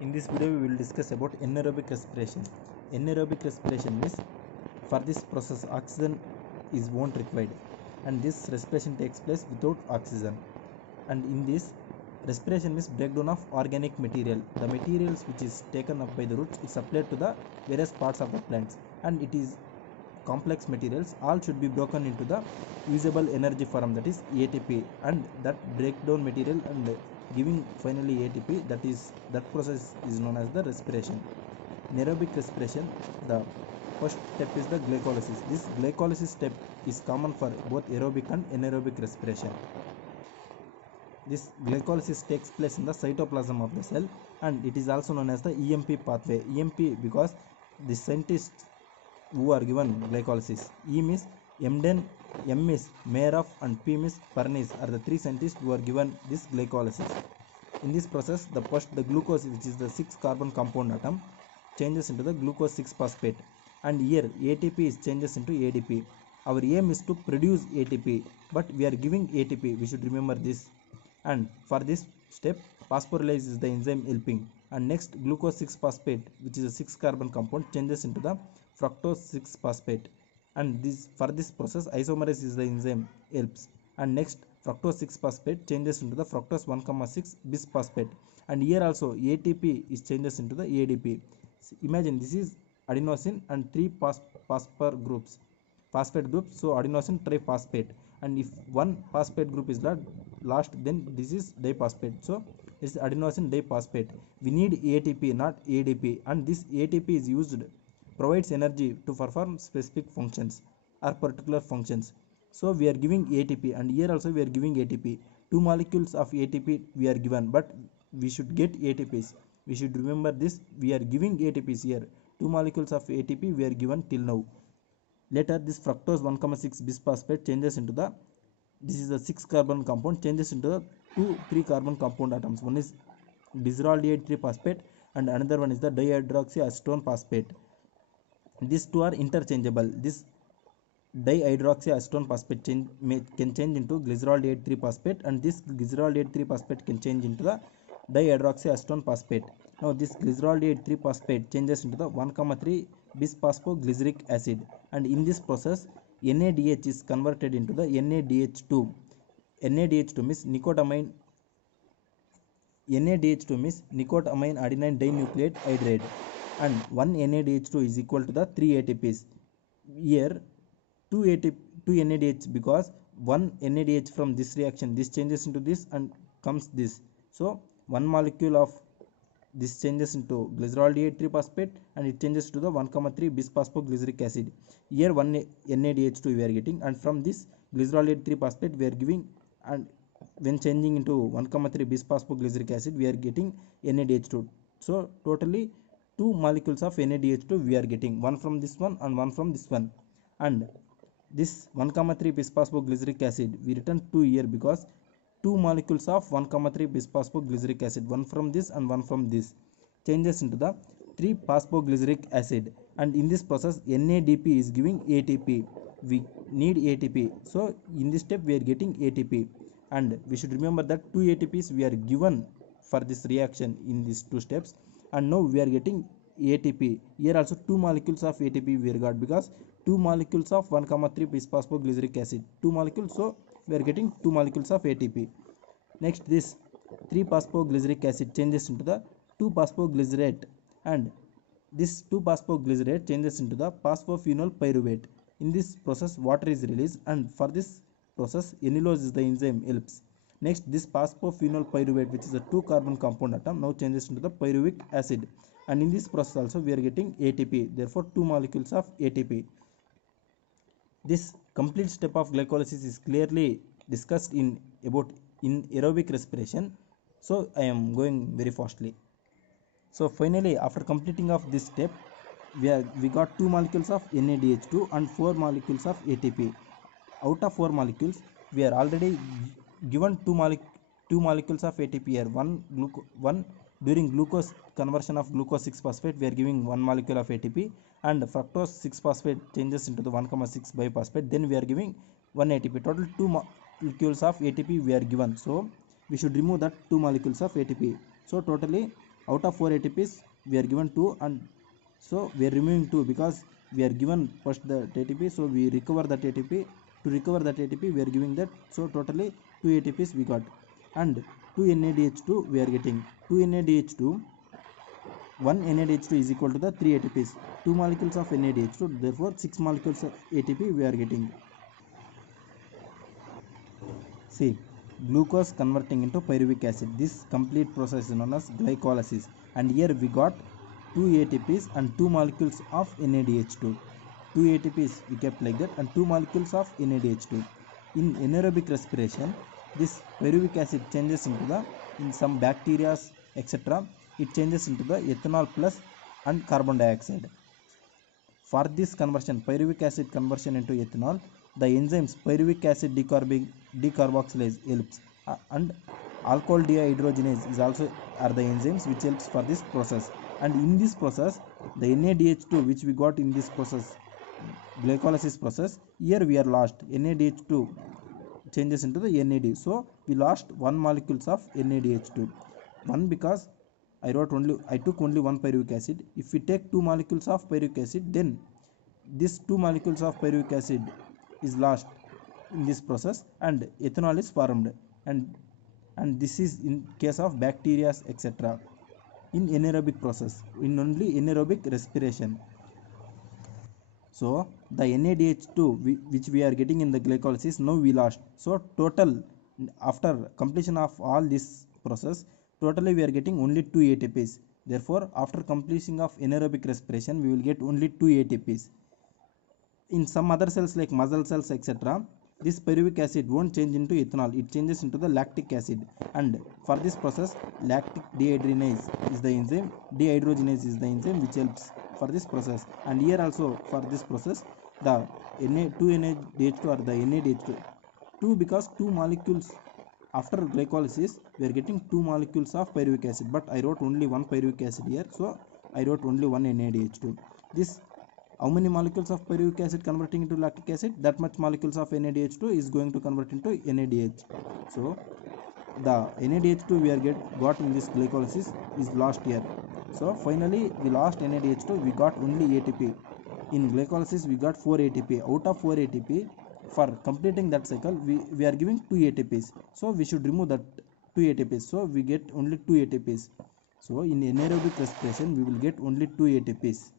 In this video we will discuss about anaerobic respiration. Anaerobic respiration means for this process oxygen is won't required, and this respiration takes place without oxygen. And in this respiration means breakdown of organic material. The materials which is taken up by the roots is supplied to the various parts of the plants, and it is complex materials. All should be broken into the usable energy form, that is ATP, and that breakdown material and giving finally ATP, that process is known as the respiration. In aerobic respiration, the first step is the glycolysis. This glycolysis step is common for both aerobic and anaerobic respiration. This glycolysis takes place in the cytoplasm of the cell, and it is also known as the EMP pathway. EMP because the scientists who are given glycolysis, E means Emden, M is Mayrov, and P means Pernis are the three scientists who are given this glycolysis. In this process, the glucose, which is the 6 carbon compound atom, changes into the glucose 6 phosphate, and here ATP is changes into ADP. Our aim is to produce ATP, but we are giving ATP, we should remember this. And for this step, phosphorylase is the enzyme helping, and next glucose 6 phosphate, which is a 6 carbon compound, changes into the fructose 6 phosphate, and for this process isomerase is the enzyme helps, and next fructose 6 phosphate changes into the fructose 1,6 bisphosphate, and here also ATP is changes into the ADP. Imagine this is adenosine and 3 phosphate groups, so adenosine triphosphate, and if one phosphate group is lost, then this is diphosphate, so it's adenosine diphosphate. We need ATP, not ADP, and this ATP is used, provides energy to perform specific functions or particular functions. So we are giving ATP, and here also we are giving ATP. 2 molecules of ATP we are given, but we should get ATPs. We should remember this, we are giving ATPs here. 2 molecules of ATP we are given till now. Later this fructose 1,6 bisphosphate changes into this is a 6 carbon compound, changes into the 2 3 carbon compound atoms. One is disulfide 3 phosphate and another one is the dihydroxyacetone phosphate. These two are interchangeable. This dihydroxyacetone phosphate can change into glycerol 3 phosphate, and this glycerol 3 phosphate can change into the dihydroxyacetone phosphate. Now this glycerol 3 phosphate changes into the 1,3 bisphosphoglyceric acid, and in this process NADH is converted into the NADH2. NADH2 means nicotinamide adenine dinucleate hydride, and 1 NADH2 is equal to the 3 ATPs. Here 2 NADH, because 1 NADH from this reaction, this changes into this and comes this, so 1 molecule of this changes into glycerol 3 phosphate and it changes to the 1,3 bisphosphoglyceric acid. Here 1 NADH2 we are getting, and from this glycerol 3 phosphate we are giving, and when changing into 1,3 bisphosphoglyceric acid we are getting NADH2. So totally 2 molecules of NADH2 we are getting, one from this one and one from this one. And this 1,3 bisphosphoglyceric acid we written 2 here because 2 molecules of 1,3 bisphosphoglyceric acid, one from this and one from this, changes into the 3 phosphoglyceric acid, and in this process NADP is giving ATP. We need ATP, so in this step we are getting ATP, and we should remember that 2 ATPs we are given for this reaction in these 2 steps, and now we are getting ATP. Here also 2 molecules of ATP we got because 2 molecules of 1,3 bisphosphoglyceric acid, 2 molecules, so we are getting 2 molecules of ATP. Next this 3 phosphoglyceric acid changes into the 2 phosphoglycerate, and this 2 phosphoglycerate changes into the phosphophenol pyruvate. In this process water is released, and for this process amylose is the enzyme helps. Next this phosphophenol pyruvate, which is a 2 carbon compound atom, now changes into the pyruvic acid, and in this process also we are getting ATP, therefore 2 molecules of ATP. This complete step of glycolysis is clearly discussed in aerobic respiration, so I am going very fastly. So finally after completing of this step we got 2 molecules of NADH2 and 4 molecules of ATP. Out of 4 molecules we are already given 2 molecules of ATP here. One during glucose conversion of glucose 6 phosphate we are giving 1 molecule of ATP, and fructose 6 phosphate changes into the 1,6 biphosphate, then we are giving 1 ATP. Total 2 molecules of ATP we are given, so we should remove that 2 molecules of ATP. So totally Out of 4 ATPs, we are given 2, and so we are removing 2 because we are given first the ATP, so we recover that ATP. To recover that ATP, we are giving that, so totally 2 ATPs we got, and 2 NADH2 we are getting. 2 NADH2, 1 NADH2 is equal to the 3 ATPs. 2 molecules of NADH2, therefore 6 molecules of ATP we are getting. See, glucose converting into pyruvic acid. This complete process is known as glycolysis. And here we got 2 ATPs and 2 molecules of NADH2. 2 ATPs we kept like that, and 2 molecules of NADH2. In anaerobic respiration, this pyruvic acid changes into the, in some bacteria, etc., it changes into the ethanol plus and carbon dioxide. For this conversion, pyruvic acid conversion into ethanol, the enzymes pyruvic acid decarboxylase helps, and alcohol dehydrogenase is also are the enzymes which helps for this process. And in this process, the NADH2 which we got in this process, glycolysis process, here we are lost. NADH2 changes into the NAD, so we lost 1 molecules of NADH2. 1 because I took only 1 pyruvic acid. If we take 2 molecules of pyruvic acid, then this 2 molecules of pyruvic acid is lost in this process, and ethanol is formed, and this is in case of bacteria, etc., in anaerobic process, in only anaerobic respiration. So the NADH2 which we are getting in the glycolysis, now we lost. So total, after completion of all this process, totally we are getting only 2 ATPs. Therefore, after completion of anaerobic respiration, we will get only 2 ATPs. In some other cells like muscle cells, etc., this pyruvic acid won't change into ethanol, it changes into the lactic acid. And for this process, lactic dehydrogenase is the enzyme which helps for this process. And here also for this process, the Na2NADH2 or the NADH2 2, because 2 molecules after glycolysis we are getting 2 molecules of pyruvic acid, but I wrote only 1 pyruvic acid here, so I wrote only 1 NADH2. This, how many molecules of pyruvic acid converting into lactic acid, that much molecules of NADH2 is going to convert into NADH. So the NADH2 we are got in this glycolysis is lost here. So finally we lost NADH2, we got only ATP. In glycolysis we got 4 ATP. Out of 4 ATP, for completing that cycle we are giving 2 ATPs, so we should remove that 2 ATPs, so we get only 2 ATPs. So in anaerobic respiration we will get only 2 ATPs.